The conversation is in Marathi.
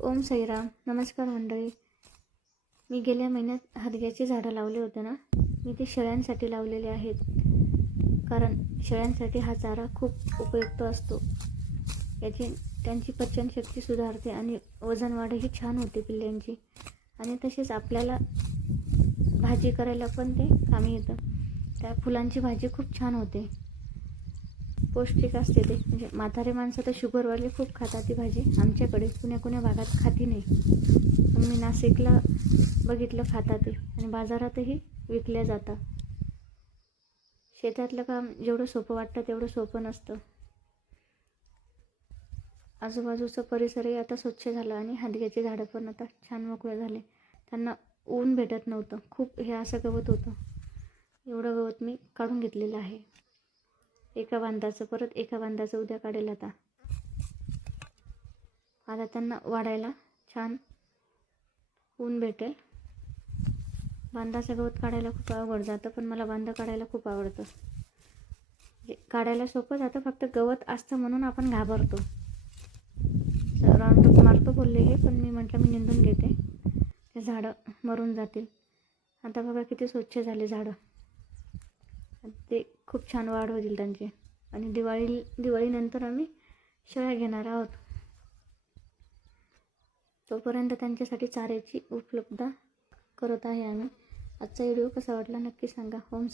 ओम साईराम. नमस्कार मंडळी. मी गेल्या महिन्यात हदग्याची झाडं लावले होते ना, मी ते शेळ्यांसाठी लावलेले आहेत. कारण शेळ्यांसाठी हा चारा खूप उपयुक्त असतो. त्यांची पचनशक्ती सुधारते आणि वजन वाढही छान होते पिल्लांची. आणि तसेच आपल्याला भाजी करायला पण ते कामी येतं. त्या फुलांची भाजी खूप छान होते, पौष्टिक असते ते. म्हणजे म्हातारे माणसं तर शुगरवाले खूप खातात ती भाजी. आमच्याकडे कुण्या भागात खाती नाही, पण मी नाशिकला बघितलं खातात ते. आणि बाजारातही विकल्या जातात. शेतातलं काम जेवढं सोपं वाटतं तेवढं सोपं नसतं. आजूबाजूचा परिसरही आता स्वच्छ झाला आणि हदग्याची झाडं पण आता छान मोकळे झाले. त्यांना ऊन भेटत नव्हतं, खूप हे असं गवत होतं. एवढं गवत मी काढून घेतलेलं आहे. एका बांधाचं, परत एका बांधाचं उद्या काढेल. आता त्यांना वाढायला छान ऊन भेटेल. बांधाचं गवत काढायला खूप अवघड जातं, पण मला बांधा काढायला खूप आवडतं. काढायला सोपं जातं, फक्त गवत असतं म्हणून आपण घाबरतो. राऊंडअप मारतो बोलले हे, पण मी म्हटलं मी निंदून घेते, ते झाडं मरून जातील. आता बघा किती स्वच्छ झाले झाडं. ते खूप छान वाढ होतील त्यांची. आणि दिवाळीनंतर आम्ही शेळ्या घेणार आहोत. तोपर्यंत त्यांच्यासाठी चाऱ्याची उपलब्धता करत आहे आम्ही. आजचा व्हिडिओ कसा वाटला नक्की सांगा. ओम